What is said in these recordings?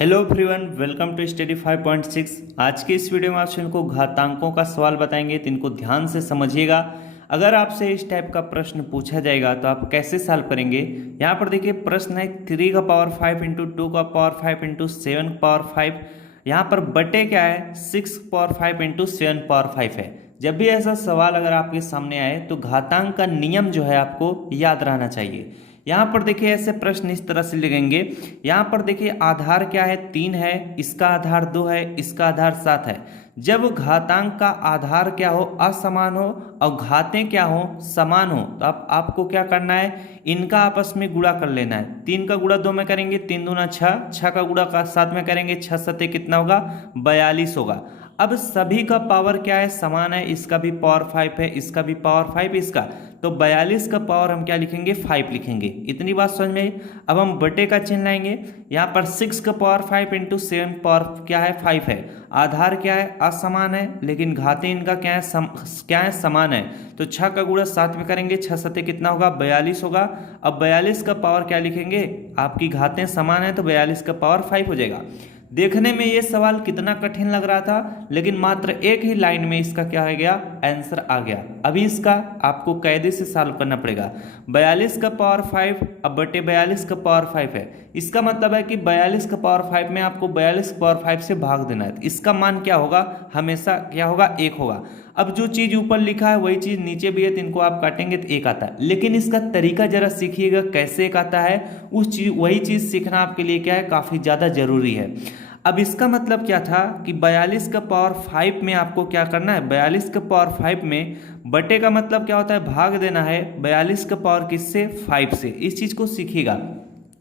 Hello everyone, welcome to study 5.6। आज के इस वीडियो में आप इनको घातांकों का सवाल बताएंगे, तो इनको ध्यान से समझिएगा। अगर आपसे इस टाइप का प्रश्न पूछा जाएगा तो आप कैसे सॉल्व करेंगे। यहाँ पर देखिए प्रश्न है 3 का पावर 5 इंटू 2 का पावर 5 इंटू 7 का पावर 5। यहाँ पर बटे क्या है 6 पावर 5 इंटू 7 पावर 5 है। जब भी ऐसा सवाल अगर आपके सामने आए तो घातांक का नियम जो है आपको याद रहना चाहिए। यहाँ पर देखिए ऐसे प्रश्न इस तरह से लिखेंगे। यहाँ पर देखिए आधार क्या है 3 है, इसका आधार 2 है, इसका आधार 7 है। जब घातांक का आधार क्या हो असमान हो और घातें क्या हो समान हो तो आपको क्या करना है, इनका आपस में गुणा कर लेना है। 3 का गुणा 2 में करेंगे 3 दूना 6, 6 का गुणा 7 में करेंगे 6 सते कितना होगा 42 होगा। अब सभी का पावर क्या है समान है, इसका भी पावर 5 है, इसका भी पावर 5 इसका, तो 42 का पावर हम क्या लिखेंगे 5 लिखेंगे। इतनी बात समझ में आई। अब हम बटे का चिन्ह लाएंगे। यहाँ पर 6 का पावर 5 इंटू 7 पावर क्या है 5 है। आधार क्या है असमान है, लेकिन घातें इनका क्या है समान है। तो 6 का गुणा 7 में करेंगे 6 सते कितना होगा 42 होगा। अब 42 का पावर क्या लिखेंगे, आपकी घातें समान है तो 42 का पावर 5 हो जाएगा। देखने में ये सवाल कितना कठिन लग रहा था, लेकिन मात्र एक ही लाइन में इसका क्या हो गया आंसर आ गया। अभी इसका आपको कायदे से सॉल्व करना पड़ेगा। 42 का पावर 5 अब बटे 42 का पावर 5 है। इसका मतलब है कि 42 का पावर 5 में आपको 42 का पावर 5 से भाग देना है। इसका मान क्या होगा, हमेशा क्या होगा 1 होगा। अब जो चीज ऊपर लिखा है वही चीज नीचे भी है, तो इनको आप काटेंगे तो 1 आता है। लेकिन इसका तरीका जरा सीखिएगा कैसे 1 आता है। वही चीज सीखना आपके लिए क्या है काफी ज्यादा जरूरी है। अब इसका मतलब क्या था कि 42 का पावर 5 में आपको क्या करना है, 42 का पावर 5 में बटे का मतलब क्या होता है भाग देना है 42 का पावर किससे 5 से। इस चीज को सीखिएगा।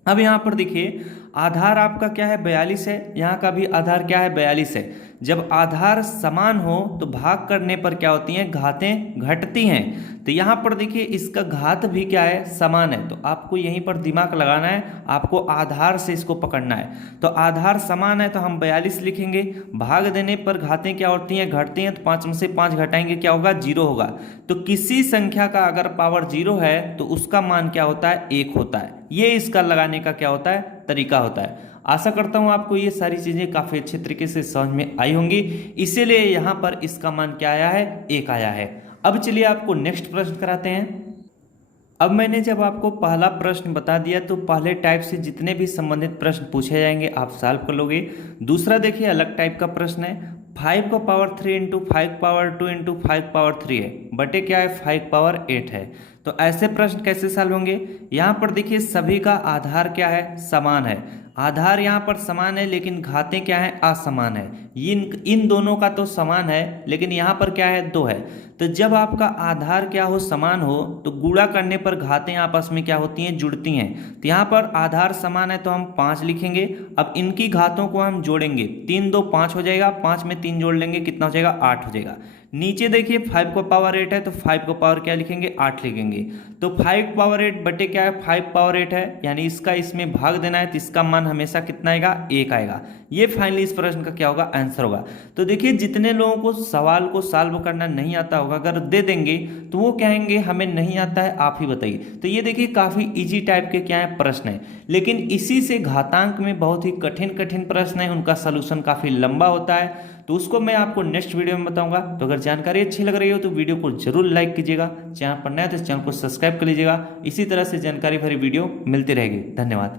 अब यहाँ पर देखिए आधार आपका क्या है 42 है, यहाँ का भी आधार क्या है 42 है। जब आधार समान हो तो भाग करने पर क्या होती हैं घातें घटती हैं। तो यहाँ पर देखिए इसका घात भी क्या है समान है, तो आपको यहीं पर दिमाग लगाना है, आपको आधार से इसको पकड़ना है। तो आधार समान है तो हम 42 लिखेंगे। भाग देने पर घातें क्या होती हैं घटती हैं, तो 5 में से 5 घटाएंगे क्या होगा 0 होगा। तो किसी संख्या का अगर पावर 0 है तो उसका मान क्या होता है 1 होता है। ये इसका लगाने का क्या होता है तरीका होता है। आशा करता हूं आपको ये सारी चीजें काफी अच्छे तरीके से समझ में आई होंगी, इसीलिए यहां पर इसका मान क्या आया है 1 आया है। अब चलिए आपको नेक्स्ट प्रश्न कराते हैं। अब मैंने जब आपको पहला प्रश्न बता दिया तो पहले टाइप से जितने भी संबंधित प्रश्न पूछे जाएंगे आप सॉल्व कर लोगे। दूसरा देखिए अलग टाइप का प्रश्न है 5 का power 3 into 5 power 2 into 5 power 3 है, बटे क्या है 5 पावर 8 है। तो ऐसे प्रश्न कैसे सॉल्व होंगे। यहाँ पर देखिए सभी का आधार क्या है समान है। आधार यहाँ पर समान है लेकिन घातें क्या है असमान है। इन दोनों का तो समान है लेकिन यहाँ पर क्या है 2 है। तो जब आपका आधार क्या हो समान हो तो गुणा करने पर घातें आपस में क्या होती हैं जुड़ती हैं। तो यहाँ पर आधार समान है तो हम 5 लिखेंगे। अब इनकी घातों को हम जोड़ेंगे 3 2 5 हो जाएगा, 5 में 3 जोड़ लेंगे कितना हो जाएगा 8 हो जाएगा। नीचे देखिए 5 का पावर 8 है तो 5 का पावर क्या लिखेंगे 8 लिखेंगे। तो 5 पावर 8 बटे क्या है 5 पावर 8 है, यानी इसका इसमें भाग देना है तो इसका मान हमेशा कितना आएगा 1 आएगा। ये फाइनली इस प्रश्न का क्या होगा आंसर होगा। तो देखिए जितने लोगों को सवाल को सॉल्व करना नहीं आता होगा अगर दे देंगे तो वो कहेंगे हमें नहीं आता है आप ही बताइए। तो ये देखिए काफी इजी टाइप के क्या है प्रश्न है, लेकिन इसी से घातांक में बहुत ही कठिन कठिन प्रश्न है, उनका सोल्यूशन काफी लंबा होता है। तो उसको मैं आपको नेक्स्ट वीडियो में बताऊंगा। तो अगर जानकारी अच्छी लग रही हो तो वीडियो को जरूर लाइक कीजिएगा, चैनल पर नया तो चैनल को सब्सक्राइब कर लीजिएगा। इसी तरह से जानकारी भरी वीडियो मिलती रहेगी। धन्यवाद।